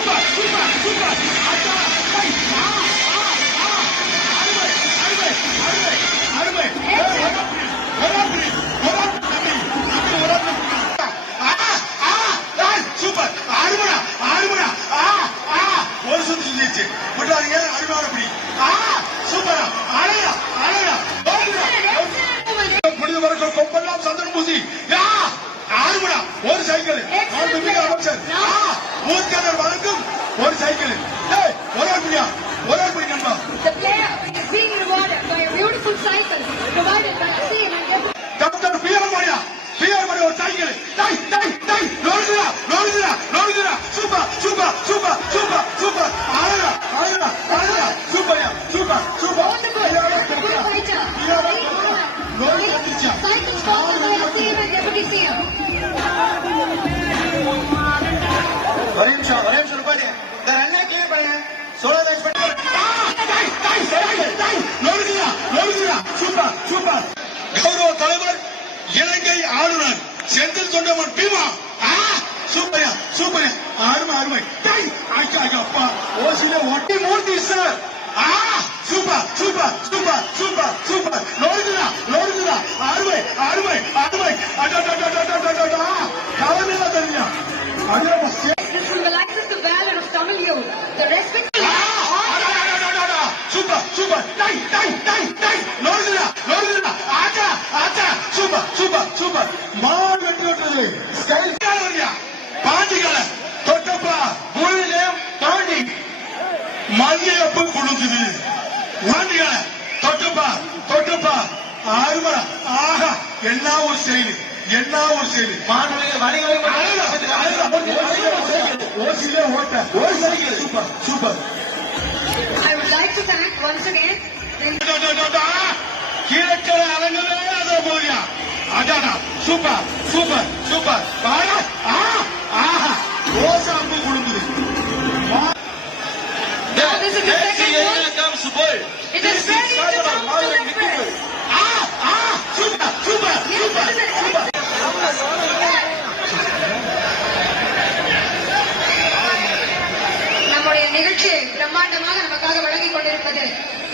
Super super super அச்சா ஐ, ஆ, ஆ, ஆ. அருமை அருமை அருமை அருமை தம்பி. ஆ, ஆ, சூப்பர் அருமைடா அருமைடா ஆ ஆ ஒரு சுத்து விட்டுறாதீங்க அருமையான ஆ சூப்பரா அழகா அழகா புனித கொம்பெல்லாம் சந்தனம் பூசி ஒரு சைக்கிள் அமைச்சர் ஆ ஊர்க்காரர் வழங்கும் ஒரு சைக்கிள் ஏய் ஒரு ஆள் புரியா ஒரு ஆள் புரி நண்பா The player is being rewarded by a beautiful cycle super super. கௌரவ தலைவர் இலங்கை ஆளுநர் செந்தில் தொண்டவன் பீமா. சூப்பரியா சூப்பரியா. அருமை அருமை. அப்பா. ஓசில ஒட்டி Murthy sir. Super super super super super. லோடுதா லோடுதா அருமை அருமை அருமை. சூப்பர் சூப்பர் டை டை டை முழுநிலையம் பாண்டி மல்லியப்பு குடுக்குது பாண்டிகள தொட்டப்பா தொட்டப்பா. அருமரா ஆஹா என்ன ஒரு ஸ்டைல் என்ன ஒரு வணிகர்கள் ஓசிலே ஓட்ட. Super super. I would like to thank once again the Kilakarai அலங்கவே அதை போறியா அடாடா சூப்பர் சூப்பர் சூப்பர். பாரா world. நம்முடைய நிகழ்ச்சியை பிரம்மாண்டமாக நமக்காக வழங்கிக் கொண்டிருப்பது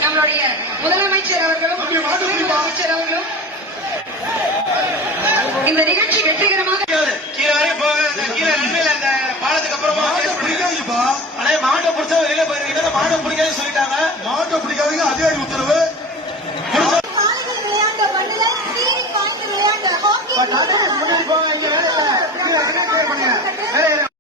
நம்மளுடைய முதலமைச்சர் அவர்களும் அமைச்சர் அவர்களும். இந்த நிகழ்ச்சி வெற்றிகரமாக கீழே பாலத்துக்கு அப்புறமா மாட்டை பிடிக்காதுப்பா. அடைய மாட்டை பிடிச்சா வெளியில போயிருக்கீங்க மாட்டை பிடிக்காது பாருங்க அதிகாரி உத்தரவு. விளையாண்ட